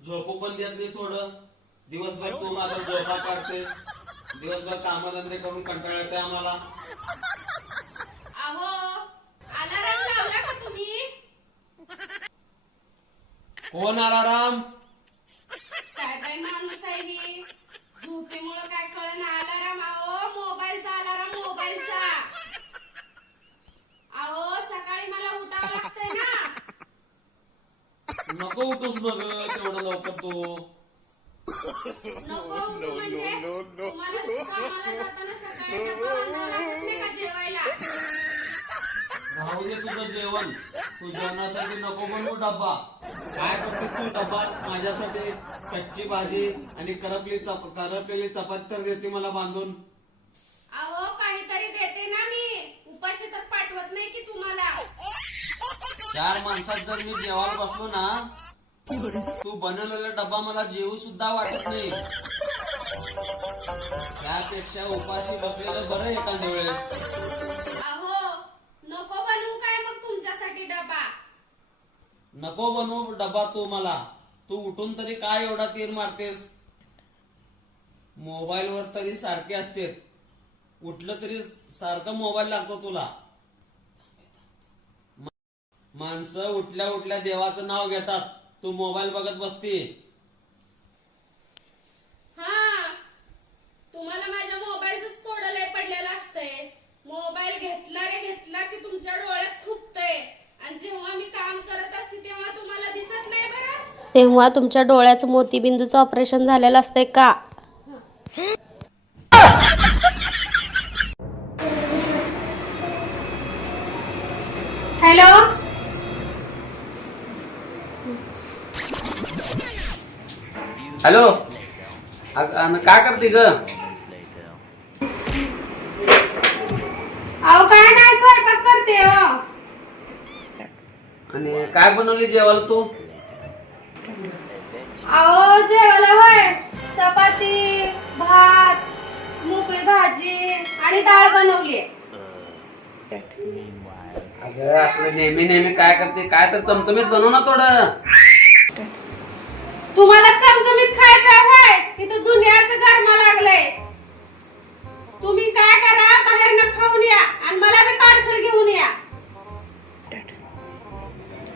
झोपू पण देत नाही थोडं. दिवसभर तू माझा झोपा काढते. दिवसभर कामधंदे करून कंटाळा येते आम्हाला. अहो अलाराम लावला का तुम्ही? कोण आला राम काय बाई माणूस आहे ही? झोपेमुळं काय कळण अलाराम अहो मोबाईलचा अलाराम मोबाईलचा अहो सकाळी मला उठावं लागतंय ना नको उठूस बघ तेवढं लवकर तू. नको उठू म्हणजे तुम्हाला कामाला जाताना सकाळी डबा बांधावा लागत नाही का जेवायला? राहू दे तुझं जेवण. तू जेवणासाठी नको बनवू डब्बा. काय करते तू डब्बा? माझ्यासाठी कच्ची भाजी आणि करपली चप करपलेली चपाती तर देते मला बांधून. अहो काहीतरी देते ना मी. उपाशी तर पाठवत नाही की तुम्हाला. चार माणसात जर मी जेवायला बसलो ना तू बनवलेला डब्बा मला जेवू सुद्धा वाटत नाही. त्यापेक्षा उपाशी बसलेलं बरं एखाद्या वेळेस. अहो नको बनवू काय मग तुमच्यासाठी डबा नको बनवू डब्बा तू मला. तू उठून तरी काय एवढा तीर मारतेस? मोबाईल वर तरी सारखे असते उठलं तरी सारखं मोबाईल लागतो तुला. माणसं उठल्या उठल्या देवाचं नाव घेतात. तू मोबाईल बघत बसती. हा. तुम्हाला माझ्या मोबाईलच कोड लय पडलेलं असतंय. मोबाईल घेतला रे घेतला की तुमच्या डोळ्यात खुपतय. आणि जेव्हा मी काम करत असते तेव्हा तुम्हाला दिसत नाही बरं? तेव्हा तुमच्या डोळ्याचं मोतीबिंदूचं ऑपरेशन झालेलं असतंय का? हॅलो? काय करते ग? अहो काय काय स्वयंपाक करते हो. आणि काय बनवली जेवायला तू? अहो जेवायला होय. चपाती भात मोकळी भाजी आणि डाळ बनवली अगं नेहमी नेहमी काय करते काय तर चमचमीत बनव ना थोडं. तुम्हाला चमचमीत खायचं होय इथं दुनियाचं गरमा लागलंय. तुम्ही काय करा बाहेर न खाऊन या आणि मला बी पार्सल घेऊन या.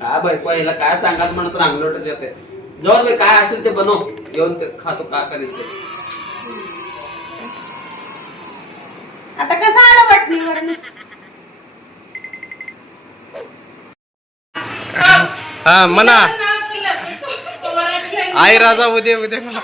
काय बायको हिला काय सांगाल म्हणत रांगलोटच येते जाऊ दे काय असेल ते बनव. येऊन ते खातो करायचं. ते. आता कसं आलं वाटणीवर हा म्हणा आई राजा उद्या उद्या. म्हणा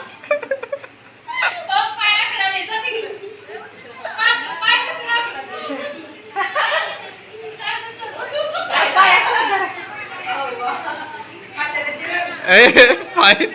ए, पाय.